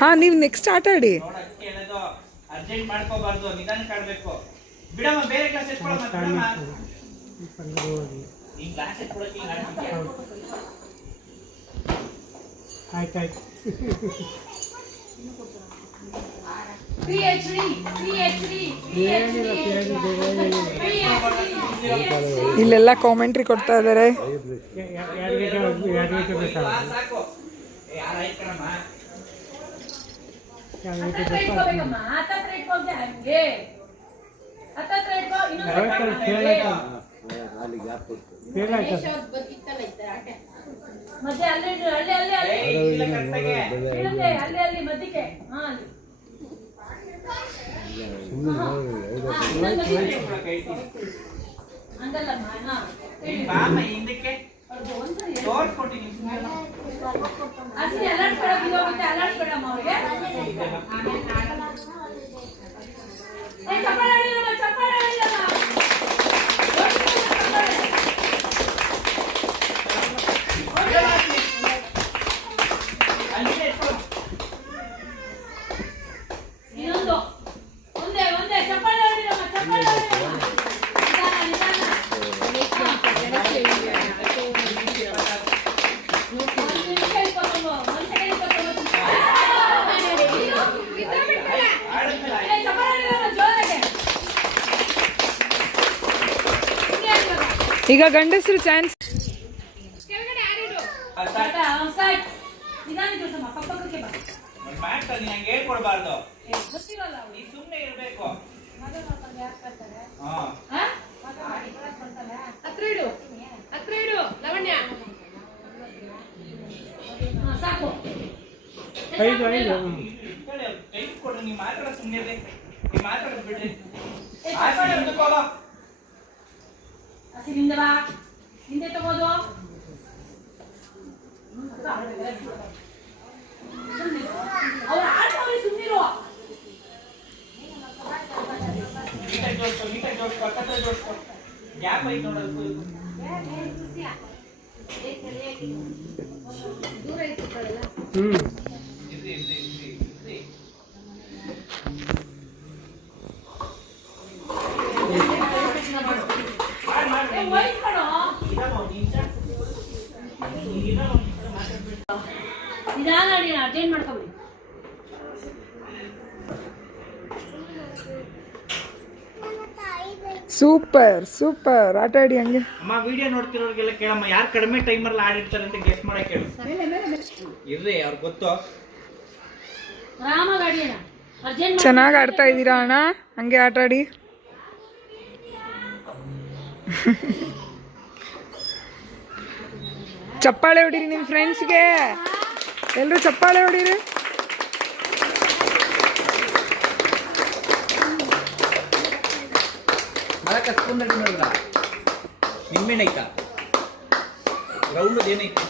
ಹಾ ನೀವು ನೆಕ್ಸ್ಟ್ ಆಟ ಆಡಿ. ಅರ್ಜೆಂಟ್ ಮಾಡ್ಕೋಬಾರ್ದು, ನಿಧಾನಕ್ಕೆ ಆಡ್ಬೇಕು. ಬಿಡಮ್ಮ, ಬೇರೆ ಕ್ಲಾಸ್ ಎತ್ಕೊಳ್ಳಮ್ಮ. ಈ ಕ್ಲಾಸ್ ಎತ್ಕೊಳ್ಳೋಕೆ ಈಗ ಆಡ್ತಿದ್ಯಾ? ಆಯ್ತಾಯ್ತು. ಇಲ್ಲೆಲ್ಲ ಕಾಮೆಂಟ್ರಿ ಕೊಡ್ತಾ ಇದ್ದಾರೆ. ಹಿಂದಕ್ಕೆ ತೋರ್ಸ್ಕೊಟ್ಟಿನಿ. ಈಗ ಗಂಡಸರು ಚಾನ್ಸ್. ಹೇಳ್ಕೊಡ್ಬಾರ್ದು, ನೀ ಸುಮ್ಮನೆ ಇರ್ಬೇಕು. ಸಾಕು. ಕೊಡ್ರಿ, ನೀ ಮಾತಾಡ ಸುಮ್ಮನೆ, ನೀ ಮಾತಾಡೋದು ಬಿಡ್ರಿ. ಹಿಂದೆ ತಗೋದು. ಅವ್ರು ಆಡ್ತಾವ್ರಿ, ಸುಮ್ಮನಿರು. ಗ್ಯಾಪ್ ಐತೆ ನೋಡೋದು. ದೂರ ಇತ್ತು ಕಡೆಲ್ಲ. ಅರ್ಜೆಂಟ್ ಮಾಡ್ಕೊಬಿಡಿ. ಸೂಪರ್ ಸೂಪರ್ ಆಟ ಆಡಿ ಹಂಗೆ. ಅಮ್ಮ, ವಿಡಿಯೋ ನೋಡ್ತಿರೋರಿಗೆಲ್ಲ ಕೇಳಮ್ಮ, ಯಾರು ಕಡಿಮೆ ಟೈಮಲ್ಲಿ ಆಡಿರ್ತಾರೆ ಅಂತ ಗೆಸ್ ಮಾಡಕ್ಕೆ ಹೇಳು. ಇರ್ರಿ, ಅವ್ರಿಗೆ ಗೊತ್ತು. ಚೆನ್ನಾಗಿ ಆಡ್ತಾ ಇದ್ದೀರಾ ಅಣ್ಣ, ಹಂಗೆ ಆಟ ಆಡಿ. ಚಪ್ಪಾಳೆ ಹೊಡೀರಿ ನಿಮ್ಮ ಫ್ರೆಂಡ್ಸ್ಗೆ, ಎಲ್ಲರೂ ಚಪ್ಪಾಳೆ ಹೊಡೀರಿ. ಮರಕ ಸ್ಪೂನ್ ನೋಡ್ರ ನಿಮ್ಮೇನೈತಾ ರೌಂಡ್ ಏನೈತಿ?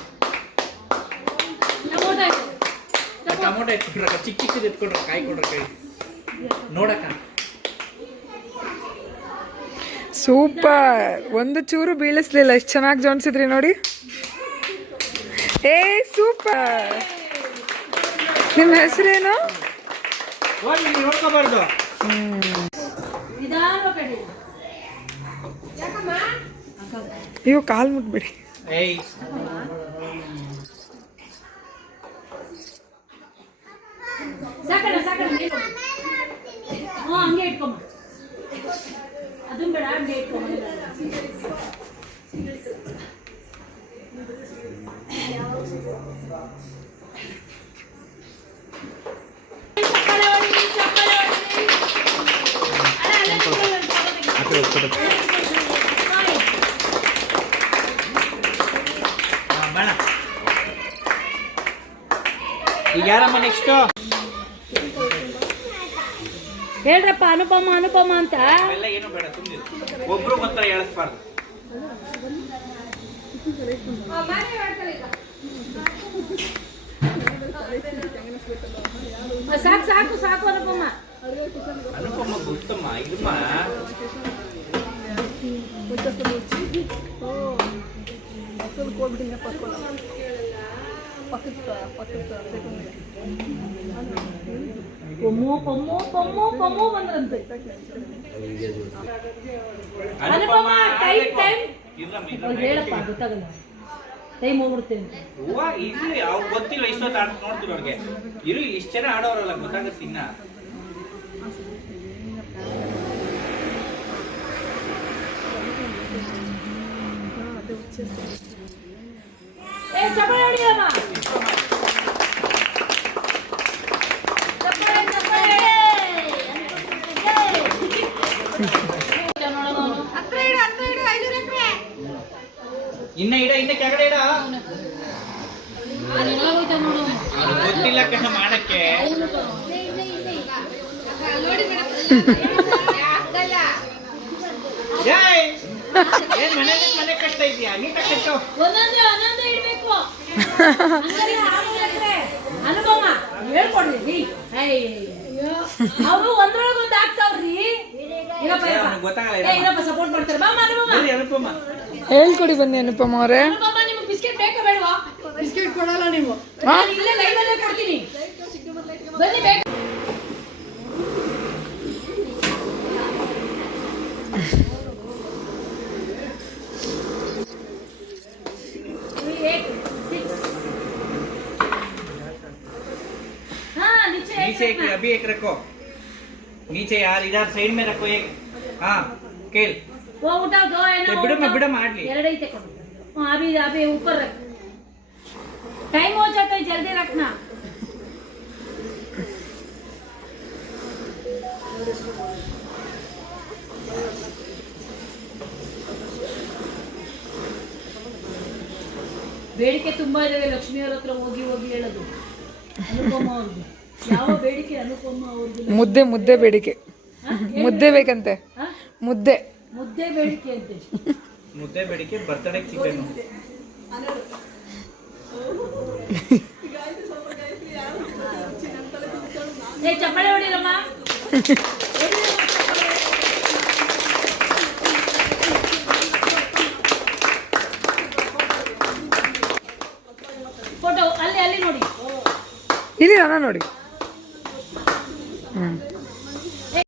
ಟೊಮೊಟೊ ಎತ್ಕೊಂಡ್ರ, ಚಿಕ್ಕ ಚಿಕ್ಕದು ಎತ್ಕೊಂಡ್ರ, ಕಾಯಿ ಕೊಡ್ರ ಕೈ ನೋಡಕ್ಕ. ಸೂಪರ್, ಒಂದು ಚೂರು ಬೀಳಿಸ್ಲಿಲ್ಲ, ಎಷ್ಟು ಚೆನ್ನಾಗಿ ಜೋಡಿಸಿದ್ರಿ ನೋಡಿ. ಏ ಸೂಪರ್. ನಿಮ್ಮ ಹೆಸರೇನು? ನೋಡ್ಕೋಬಾರ್ದು. ನೀವು ಕಾಲು ಮುಟ್ಬಿಡಿ. ಏಯ್, ಹಂಗೆ ಇಟ್ಕೊಮ್ಮ, ಅದನ್ನ ಬೇಡ, ಹಂಗೆ ಇಟ್ಕೊಮ್ಮ. ಈಗ ಯಾರಮ್ಮ ನೆಕ್ಸ್ಟ್? ಹೇಳ್ರಪ್ಪ, ಅನುಪಮ ಅನುಪಮ ಅಂತ. ಅವೆಲ್ಲ ಏನು ಬೇಡ, ಸುಮ್ಮನೆ ಒಬ್ರು ಮಾತ್ರ ಹೇಳಿಸ್ಬಾರ್ದು. ಸಾಕು ಸಾಕು ಸಾಕು ಅನುಪಮ. ಅನುಪಮ ಗೊತ್ತಮ್ಮ, ಇದಮ್ಮ ಕೊಮ್ಮು ಬಂದ್ರಂತೆ. ಅನುಪಮ ಟೈಮ್ ಅವ್ರು ಹೇಳಪ್ಪ ಗೊತ್ತಾಗಲ್ಲ, ಟೈಮ್ ಹೋಗ್ಬಿಡ್ತೇನೆ. ಹೂವ ಇಲ್ಲಿ ಅವ್ರು ಗೊತ್ತಿಲ್ಲ, ಇಷ್ಟೊತ್ತು ಆಡ್ ನೋಡ್ತೀವಿ ಅವ್ರಿಗೆ. ಇರು ಇಷ್ಟು ಜನ ಆಡೋರಲ್ಲ, ಗೊತ್ತಾಗತ್ತೆ ಇನ್ನ. ಚಪ್ಪಾಳೆ ಹೊಡಿಯಮ್ಮ. ಇನ್ನ ಇನ್ನ ಕೆಳಗಡೆ ಇಡ. ಗೊತ್ತಿಲ್ಲ ಕಣ ಮಾಡಕ್ಕೆ. ಏನ್ ಮನೆ ಕಟ್ತಾ ಇದೀಯಾ? ನೀಟಾಗಿ ಕಟ್ಟು. ಒಂದೊಂದೇ ಇಡ್ಬೇಕು. ಅನುಪಮ ಹೇಳ್ಕೊಡ್ರಿ. ಅವರು ಒಂದ್ರೊಳಗೊಂದು ಆಗ್ತಾವ್ರಿ. ಇರಪ್ಪ ಸಪೋರ್ಟ್ ಮಾಡ್ತಾರೆ. ಬಾ ಅನುಪಮ. ಅನುಪಮ ಹೇಳ್ಕೊಡಿ ಬನ್ನಿ ಅನುಪಮ ಅವರೇ. ಅನುಪಮ ನಿಮ್ಗೆ ಬಿಸ್ಕೆಟ್ ಬೇಕಾ ಬೇಡವಾ? ಬಿಸ್ಕೆಟ್ ಕೊಡಲ್ಲ ನೀವು. ನಾನು ಇಲ್ಲೇ ಲೈವ್ ಅಲ್ಲೇ ಕೊಡ್ತೀನಿ. ಬನ್ನಿ ಬೇಕು. नीचे अभी एक रखो, नीचे यार इधर साइड में रखो एक. हाँ केल वो उठाओ दो है ना. बिड़ा मारली. ಎರಡು ಐತೆ ಕೊಡು. अभी अभी ऊपर रख. टाइम हो जाता है, जल्दी रखना. ಬೇಡಿಕೆ ತುಂಬಾ ಇದಾವೆ ಲಕ್ಷ್ಮಿ ಅವ್ರ ಹತ್ರ ಹೋಗಿ ಹೇಳೋದು. ಅನುಪಮ ಅವ್ರಿಗೆ ಯಾವ ಬೇಡಿಕೆ? ಅನುಪಮ ಅವ್ರಿಗೆ ಮುದ್ದೆ ಬೇಡಿಕೆ. ಮುದ್ದೆ ಬೇಕಂತೆ. ಮುದ್ದೆ ಬೇಡಿಕೆ ಅಂತೆ. ಮುದ್ದೆ ಬೇಡಿಕೆ, ಬರ್ತಡೇ ಚಿಕನ್. ಚಪ್ಪಾಳೆ ಹೊಡಿರಮ್ಮ. ಫೋಟೋ ಅಲ್ಲಿ ನೋಡಿ. ಇಲ್ಲಿ ನಾನು ನೋಡಿ.